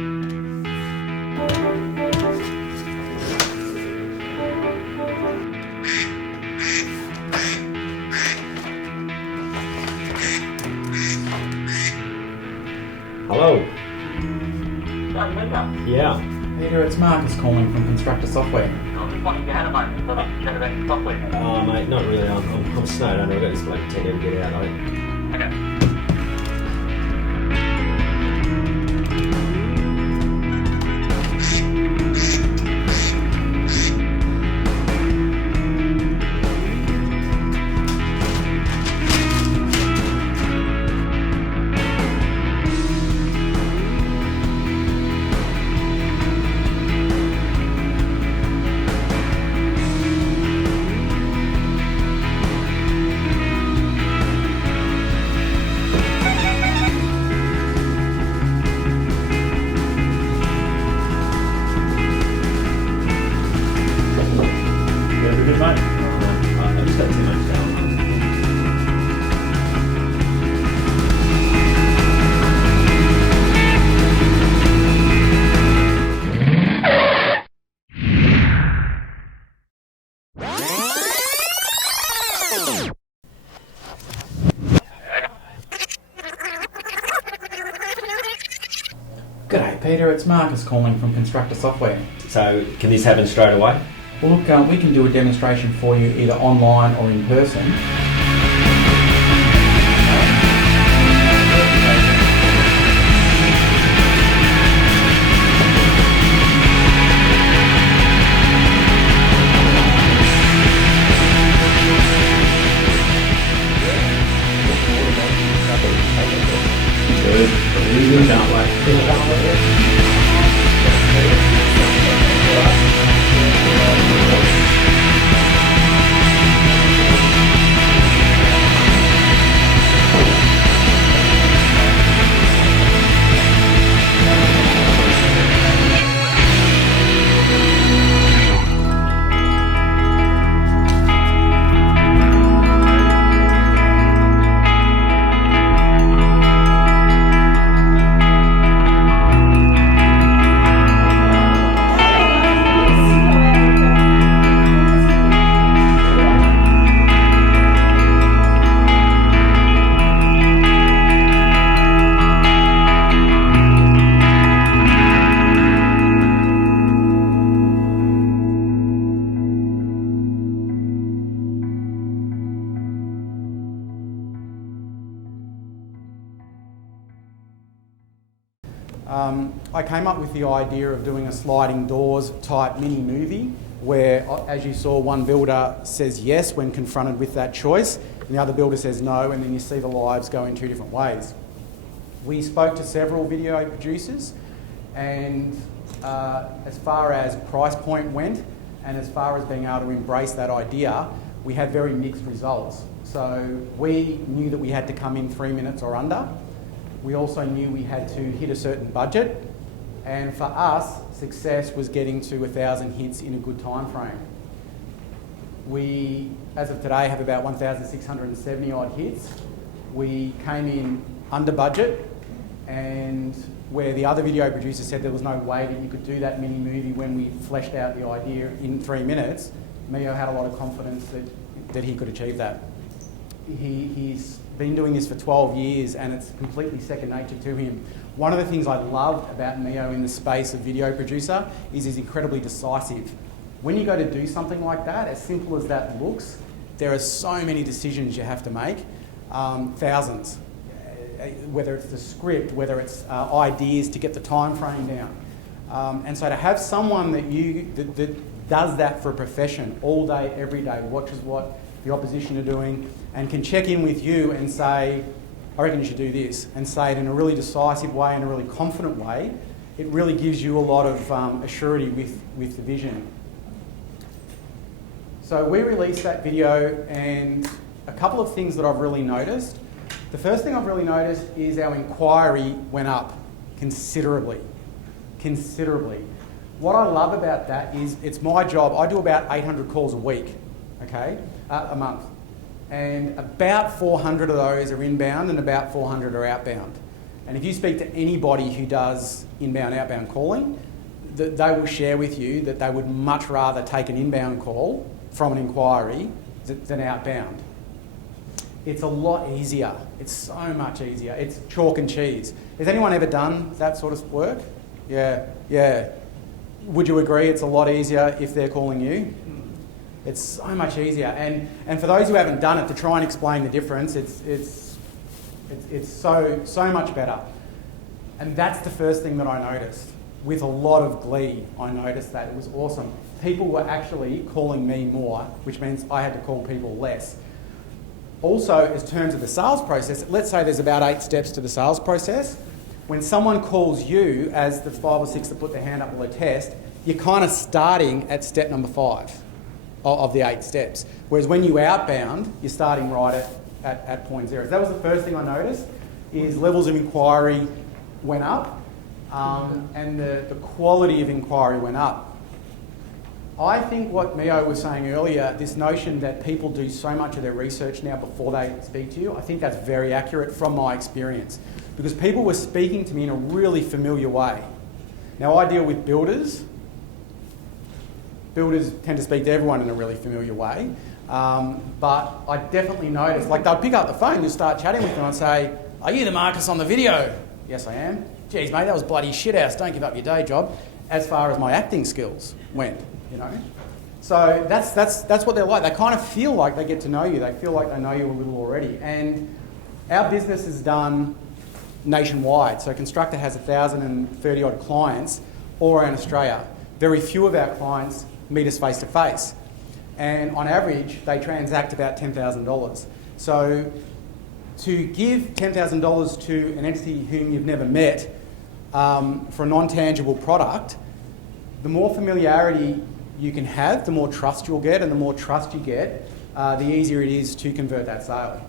Hello. Yeah. Peter, it's Marcus calling from Constructor Software. I'm just wondering if you had a moment to chat about your software. Oh, mate, not really. I'm snowed under. I've got this bloke to tell you to get out. Okay. I've just got too much going on. G'day Peter, it's Marcus calling from Constructor Software. So, can this happen straight away? Well look, we can do a demonstration for you either online or in person. I came up with the idea of doing a sliding doors type mini movie where, as you saw, one builder says yes when confronted with that choice and the other builder says no, and then you see the lives go in two different ways. We spoke to several video producers, and as far as price point went and as far as being able to embrace that idea, we had very mixed results. So we knew that we had to come in 3 minutes or under. We also knew we had to hit a certain budget, and for us, success was getting to 1,000 hits in a good time frame. We, as of today, have about 1,670 odd hits. We came in under budget, and where the other video producer said there was no way that you could do that mini movie when we fleshed out the idea in 3 minutes, Mio had a lot of confidence that he could achieve that. He's been doing this for 12 years and it's completely second nature to him. One of the things I love about Mio in the space of video producer is he's incredibly decisive. When you go to do something like that, as simple as that looks, there are so many decisions you have to make, thousands. Whether it's the script, whether it's ideas to get the time frame down. And so to have someone that does that for a profession all day, every day, watches what the opposition are doing, and can check in with you and say, I reckon you should do this, and say it in a really decisive way, in a really confident way, it really gives you a lot of assurity with the vision. So we released that video, and a couple of things that I've really noticed. The first thing I've really noticed is our inquiry went up considerably. What I love about that is it's my job. I do about 800 calls a week, okay, a month. And about 400 of those are inbound and about 400 are outbound. And if you speak to anybody who does inbound, outbound calling, they will share with you that they would much rather take an inbound call from an inquiry than outbound. It's a lot easier. It's so much easier. It's chalk and cheese. Has anyone ever done that sort of work? Yeah. Would you agree it's a lot easier if they're calling you? It's so much easier. And for those who haven't done it, to try and explain the difference, it's so much better. And that's the first thing that I noticed. With a lot of glee, I noticed that. It was awesome. People were actually calling me more, which means I had to call people less. Also, in terms of the sales process, let's say there's about 8 steps to the sales process. When someone calls you, as the 5 or 6 that put their hand up will attest, you're kind of starting at step number 5 of the 8 steps. Whereas when you outbound, you're starting right at point 0. So that was the first thing I noticed, is levels of inquiry went up, and the quality of inquiry went up. I think what Mio was saying earlier, this notion that people do so much of their research now before they speak to you, I think that's very accurate from my experience, because people were speaking to me in a really familiar way. Now, I deal with builders. Builders tend to speak to everyone in a really familiar way, but I definitely noticed, like, they'll pick up the phone, you'll start chatting with them and say, "Are you the Marcus on the video?" "Yes, I am." "Geez, mate, that was bloody shit house. Don't give up your day job." As far as my acting skills went, you know. So that's what they're like. They kind of feel like they get to know you. They feel like they know you a little already. And our business is done nationwide. So Constructor has 1,030 odd clients all around Australia. Very few of our clients meet us face to face. And on average, they transact about $10,000. So to give $10,000 to an entity whom you've never met for a non-tangible product, the more familiarity you can have, the more trust you'll get, and the more trust you get, the easier it is to convert that sale.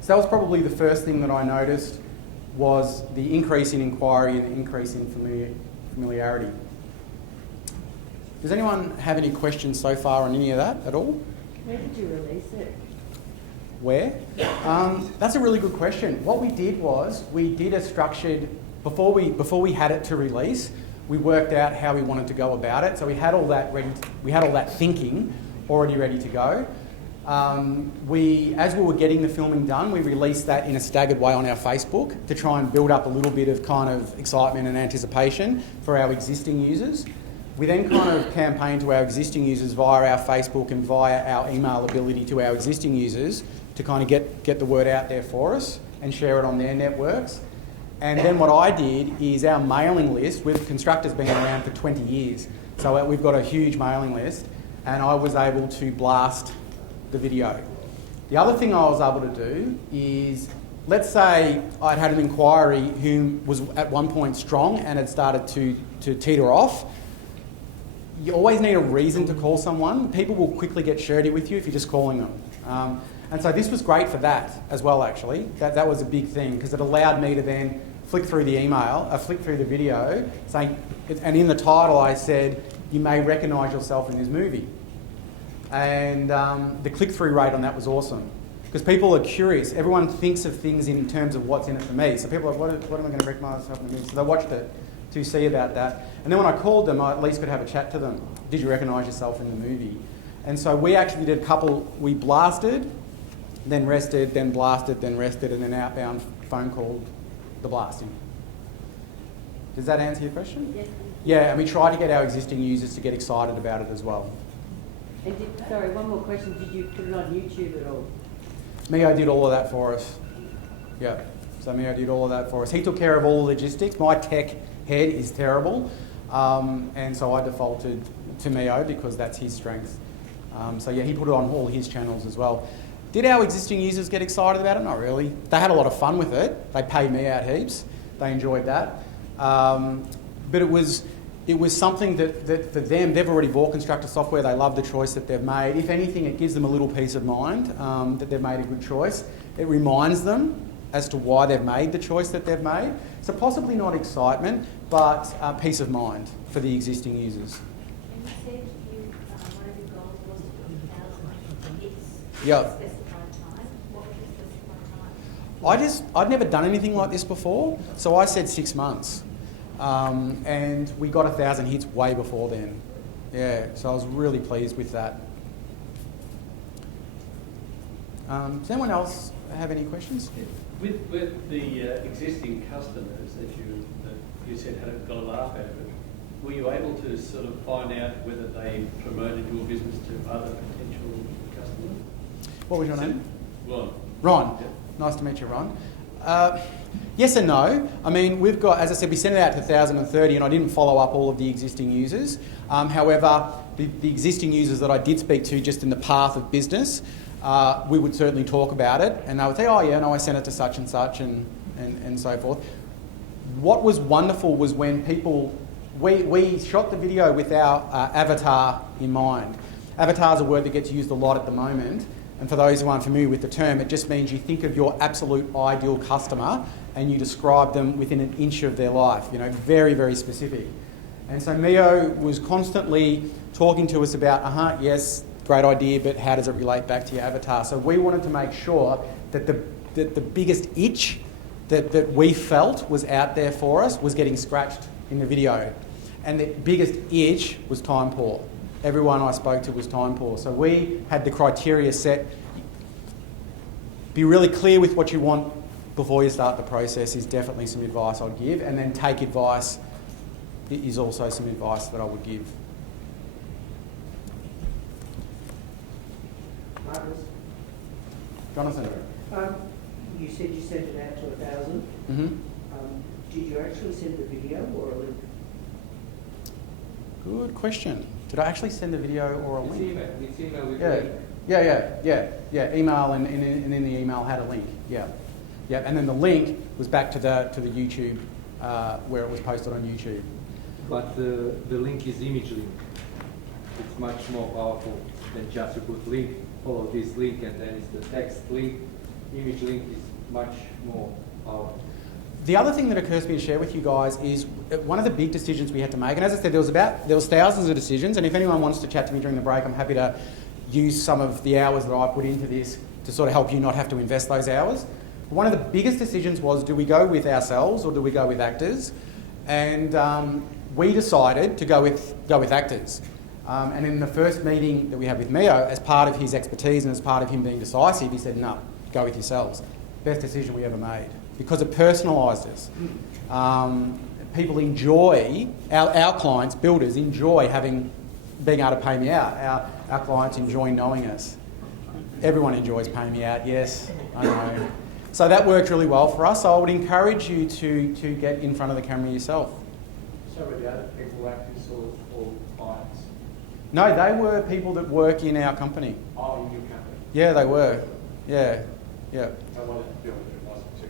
So that was probably the first thing that I noticed, was the increase in inquiry and the increase in familiarity. Does anyone have any questions so far on any of that at all? Where did you release it? Where? That's a really good question. What we did was, we did a structured, before we had it to release, we worked out how we wanted to go about it. So we had all that ready, we had all that thinking already ready to go. As we were getting the filming done, we released that in a staggered way on our Facebook to try and build up a little bit of kind of excitement and anticipation for our existing users. We then kind of campaigned to our existing users via our Facebook and via our email ability to our existing users to kind of get the word out there for us and share it on their networks. And then what I did is our mailing list, with Constructor's been around for 20 years, so we've got a huge mailing list, and I was able to blast the video. The other thing I was able to do is, let's say I'd had an inquiry who was at one point strong and had started to teeter off. You always need a reason to call someone. People will quickly get shirty with you if you're just calling them. And so this was great for that as well, actually. That was a big thing, because it allowed me to then flick through the email, flick through the video, saying, and in the title I said, "You may recognise yourself in this movie." And the click-through rate on that was awesome, because people are curious. Everyone thinks of things in terms of what's in it for me. So people are like, what am I going to recognise myself in the movie? So they watched it to see about that. And then when I called them, I at least could have a chat to them. Did you recognise yourself in the movie? And so we actually did a couple, we blasted, then rested, then blasted, then rested, and then outbound phone called the blasting. Does that answer your question? Yes. Yeah, and we tried to get our existing users to get excited about it as well. And sorry, one more question. Did you put it on YouTube at all? Mio did all of that for us. Yeah, so Mio did all of that for us. He took care of all the logistics. My tech head is terrible, and so I defaulted to Mio because that's his strength. So yeah, he put it on all his channels as well. Did our existing users get excited about it? Not really. They had a lot of fun with it. They paid me out heaps. They enjoyed that. But it was something that for them, they've already bought Constructor Software. They love the choice that they've made. If anything, it gives them a little peace of mind that they've made a good choice. It reminds them as to why they've made the choice that they've made. So possibly not excitement, but peace of mind for the existing users. And you said one of your goals was to put 1,000 hits. Yep. Specified time. What was your specified time? I'd never done anything like this before, so I said 6 months. And we got 1,000 hits way before then. Yeah, so I was really pleased with that. Does anyone else have any questions? With the existing customers that you said got a laugh out of it, were you able to sort of find out whether they promoted your business to other potential customers? What was your name? Ron. Ron. Yeah. Nice to meet you, Ron. Yes and no. I mean, we've got, as I said, we sent it out to 1,030 and I didn't follow up all of the existing users. However, the existing users that I did speak to just in the path of business, we would certainly talk about it and they would say, oh yeah, no, I sent it to such and such and so forth. What was wonderful was when people, we shot the video with our avatar in mind. Avatar is a word that gets used a lot at the moment. And for those who aren't familiar with the term, it just means you think of your absolute ideal customer and you describe them within an inch of their life, you know, very, very specific. And so Mio was constantly talking to us about, yes, great idea, but how does it relate back to your avatar? So we wanted to make sure that the biggest itch that we felt was out there for us was getting scratched in the video. And the biggest itch was time poor. Everyone I spoke to was time poor. So we had the criteria set. Be really clear with what you want before you start the process is definitely some advice I'd give. And then take advice is also some advice that I would give. Marcus, Jonathan. you said you sent it out to 1,000. Mm-hmm. Did you actually send the video or a link? Good question. Did I actually send a video or a link? It's email with Yeah. link. Yeah. Email and then the email had a link. Yeah. And then the link was back to the YouTube where it was posted on YouTube. But the link is image link. It's much more powerful than just to put link, follow this link, and then it's the text link. Image link is much more powerful. The other thing that occurs to me to share with you guys is one of the big decisions we had to make, and as I said, there was thousands of decisions, and if anyone wants to chat to me during the break, I'm happy to use some of the hours that I put into this to sort of help you not have to invest those hours. One of the biggest decisions was, do we go with ourselves or do we go with actors? And we decided to go with actors. And in the first meeting that we had with Mio, as part of his expertise and as part of him being decisive, he said, no, go with yourselves. Best decision we ever made. Because it personalises. People enjoy, our clients, builders, enjoy being able to pay me out. Our clients enjoy knowing us. Everyone enjoys paying me out, yes, I know. So that worked really well for us. So I would encourage you to get in front of the camera yourself. So were the other people actors or clients? No, they were people that work in our company. Oh, in your company? Yeah, they were. Yeah. So what did the builder wasn't too?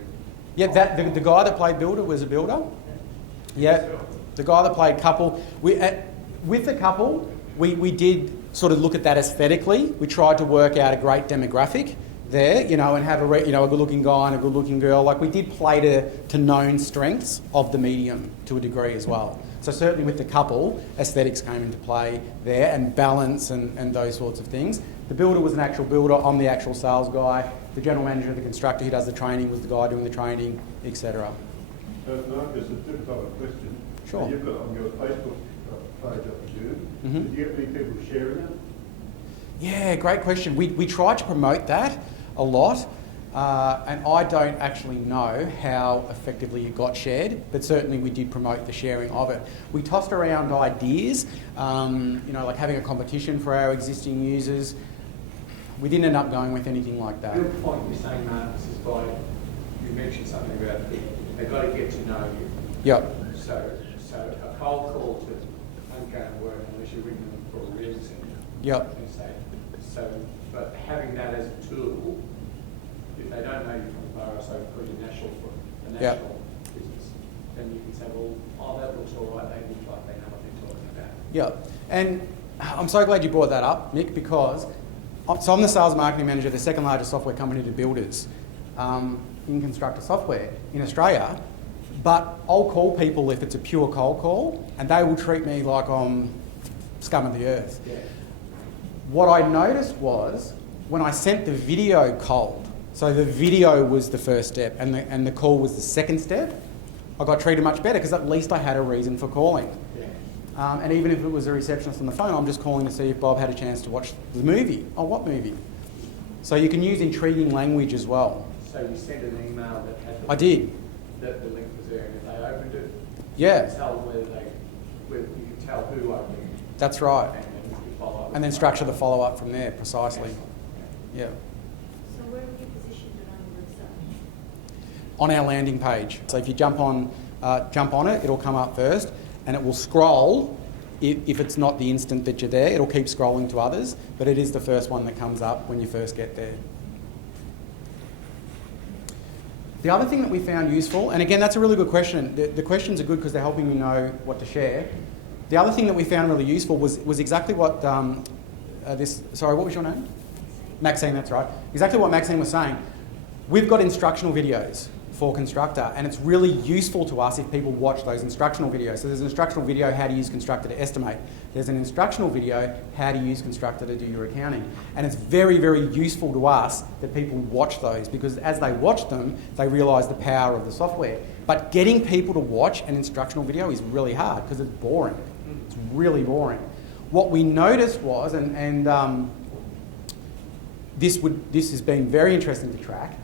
Yeah, the guy that played Builder was a builder. Yeah, the guy that played Couple. With the Couple, we did sort of look at that aesthetically. We tried to work out a great demographic there, you know, and have a good-looking guy and a good-looking girl. Like, we did play to known strengths of the medium to a degree as well. So certainly with the Couple, aesthetics came into play there, and balance and those sorts of things. The builder was an actual builder. I'm the actual sales guy. The general manager of the constructor who does the training was the guy doing the training, etc. Marcus, a difficult question. Sure. You've got on your Facebook page, I presume. Mm-hmm. Did you get many people sharing it? Yeah, great question. We tried to promote that a lot, and I don't actually know how effectively it got shared, but certainly we did promote the sharing of it. We tossed around ideas, like having a competition for our existing users. We didn't end up going with anything like that. Your point you're saying, Marcus, is you mentioned something about they've got to get to know you. Yep. So a cold call won't go and work unless you ring them for a reason. Yep. And say, but having that as a tool, if they don't know you from the borough, so for your national business, then you can say, well, that looks all right. They look like they know what they're talking about. Yep. And I'm so glad you brought that up, Mick, because I'm the sales marketing manager of the second largest software company to builders in Constructor Software in Australia. But I'll call people if it's a pure cold call, and they will treat me like I'm scum of the earth. Yeah. What I noticed was when I sent the video cold, So the video was the first step and the call was the second step. I got treated much better because at least I had a reason for calling. Yeah. And even if it was a receptionist on the phone, I'm just calling to see if Bob had a chance to watch the movie. Oh, what movie? So you can use intriguing language as well. So you sent an email that had the, I did. that the link was there, and if they opened it, Yeah. you could tell whether you could tell who opened it, That's right. and then you could follow up. And then structure the follow-up from there, precisely. Yeah. So where have you positioned it on the website? On our landing page. So if you jump on it, it'll come up first, and it will scroll. If it's not the instant that you're there, it'll keep scrolling to others, but it is the first one that comes up when you first get there. The other thing that we found useful, and again, that's a really good question. The questions are good because they're helping me know what to share. The other thing that we found really useful was exactly what sorry, what was your name? Maxine, that's right. Exactly what Maxine was saying. We've got instructional videos for Constructor, and it's really useful to us if people watch those instructional videos. So there's an instructional video, how to use Constructor to estimate. There's an instructional video, how to use Constructor to do your accounting. And it's very, very useful to us that people watch those, because as they watch them, they realise the power of the software. But getting people to watch an instructional video is really hard because it's boring. It's really boring. What we noticed was, this has been very interesting to track.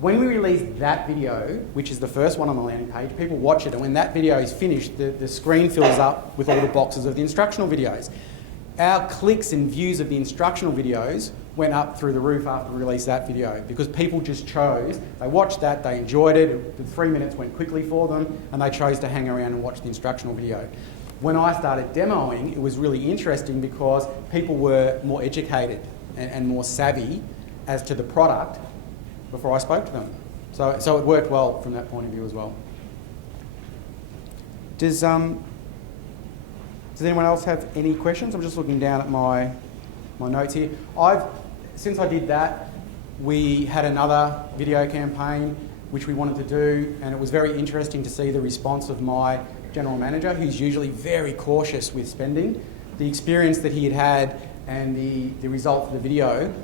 When we released that video, which is the first one on the landing page, people watch it, and when that video is finished, the screen fills up with all the boxes of the instructional videos. Our clicks and views of the instructional videos went up through the roof after we released that video, because people just chose, they watched that, they enjoyed it, the 3 minutes went quickly for them, and they chose to hang around and watch the instructional video. When I started demoing, it was really interesting because people were more educated and more savvy as to the product before I spoke to them. So it worked well from that point of view as well. Does anyone else have any questions? I'm just looking down at my notes here. Since I did that, we had another video campaign which we wanted to do, and it was very interesting to see the response of my general manager, who's usually very cautious with spending. The experience that he had had and the result of the video,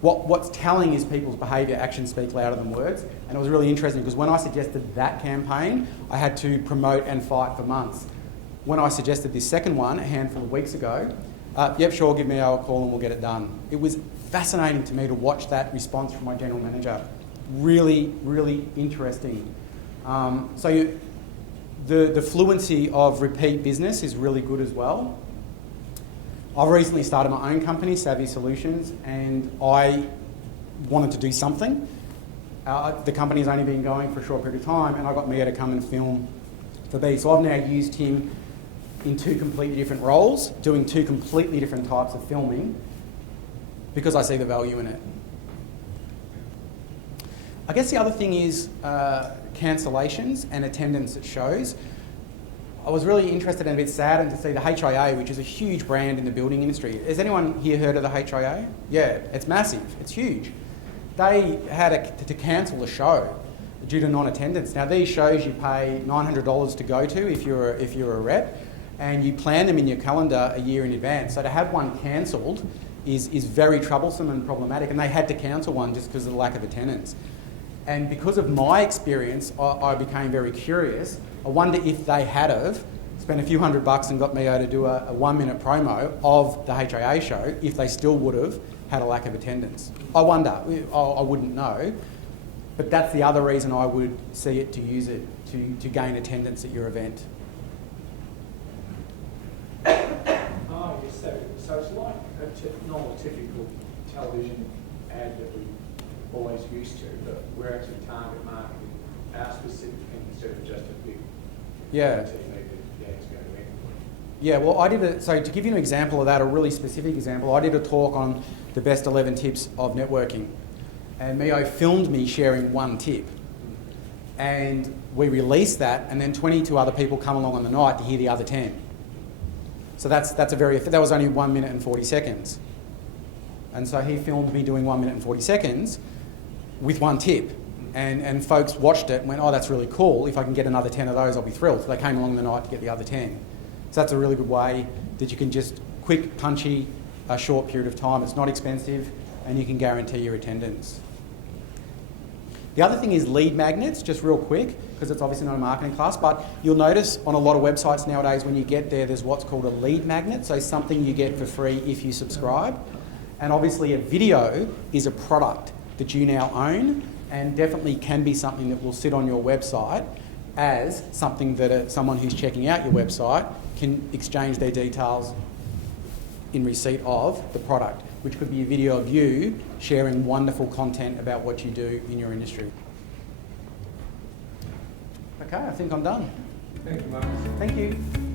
what's telling is people's behaviour. Actions speak louder than words. And it was really interesting because when I suggested that campaign, I had to promote and fight for months. When I suggested this second one a handful of weeks ago, yep, sure, give me a call and we'll get it done. It was fascinating to me to watch that response from my general manager. Really, really interesting. The fluency of repeat business is really good as well. I've recently started my own company, Savvy Solutions, and I wanted to do something. The company's only been going for a short period of time, and I got Mio to come and film for me. So I've now used him in two completely different roles, doing two completely different types of filming, because I see the value in it. I guess the other thing is cancellations and attendance at shows. I was really interested and a bit saddened to see the HIA, which is a huge brand in the building industry. Has anyone here heard of the HIA? Yeah, it's massive, it's huge. They had to cancel the show due to non-attendance. Now these shows you pay $900 to go to if you're a rep, and you plan them in your calendar a year in advance. So to have one cancelled is very troublesome and problematic, and they had to cancel one just because of the lack of attendance. And because of my experience, I became very curious. I wonder if they had have spent a few $100 and got Mio to do a 1 minute promo of the HIA show, if they still would have had a lack of attendance. I wonder. I wouldn't know. But that's the other reason I would see it, to use it to gain attendance at your event. Oh, yes, so it's like a normal typical television ad that we always used to, but we're actually target marketing our specific thing instead of just a big TV that the ads go to anywhere. Yeah, well, so to give you an example of that, a really specific example, I did a talk on the best 11 tips of networking. And Mio filmed me sharing one tip. And we released that, and then 22 other people come along on the night to hear the other 10. So that was only 1 minute and 40 seconds. And so he filmed me doing 1 minute and 40 seconds with one tip. And folks watched it and went, oh, that's really cool. If I can get another 10 of those, I'll be thrilled. So they came along the night to get the other 10. So that's a really good way that you can just quick, punchy, a short period of time. It's not expensive, and you can guarantee your attendance. The other thing is lead magnets, just real quick, because it's obviously not a marketing class, but you'll notice on a lot of websites nowadays when you get there's what's called a lead magnet, so something you get for free if you subscribe. And obviously a video is a product that you now own and definitely can be something that will sit on your website as something that someone who's checking out your website can exchange their details in receipt of the product, which could be a video of you sharing wonderful content about what you do in your industry. Okay, I think I'm done. Thank you, Marcus. Thank you.